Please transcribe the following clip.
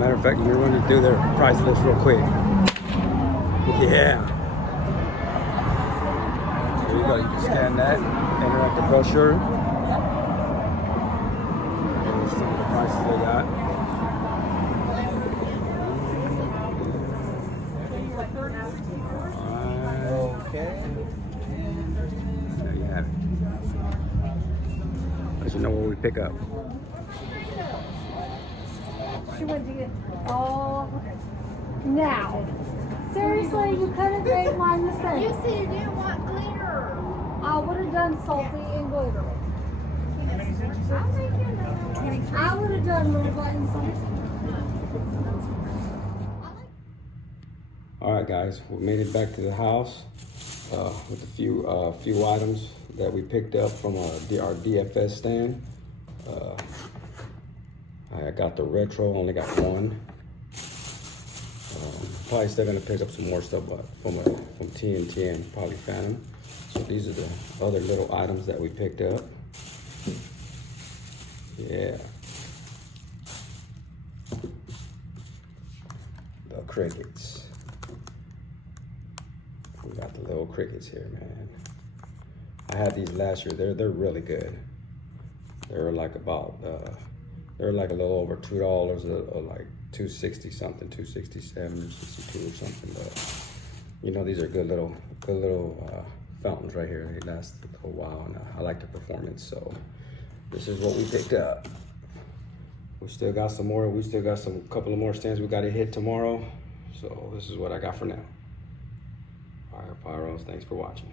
Matter of fact, we're going to do their price list real quick. Yeah. There you go. You can scan that, enter at the brochure. There's some of the prices they got. Okay. There you have it. Let you know where we pick up. She went to get all. Now, seriously, you could have made mine the same. You said you didn't want glitter. I would have done salty and glitter. I would have done little buttons. All right, guys, we made it back to the house with a few items that we picked up from our DFS stand. I got the retro, only got one. Probably still gonna pick up some more stuff, but from TNT and probably Phantom. So these are the other little items that we picked up. Yeah. The crickets. We got the little crickets here, man. I had these last year. They're really good. They're like about they're like a little over $2 or like $2.60 something, $2.67 or 62 or something. But you know, these are good little fountains right here. They last a while, and I like the performance. So this is what we picked up. We still got some more. We still got some couple of more stands we got to hit tomorrow. So this is what I got for now. All right, Pyros, thanks for watching.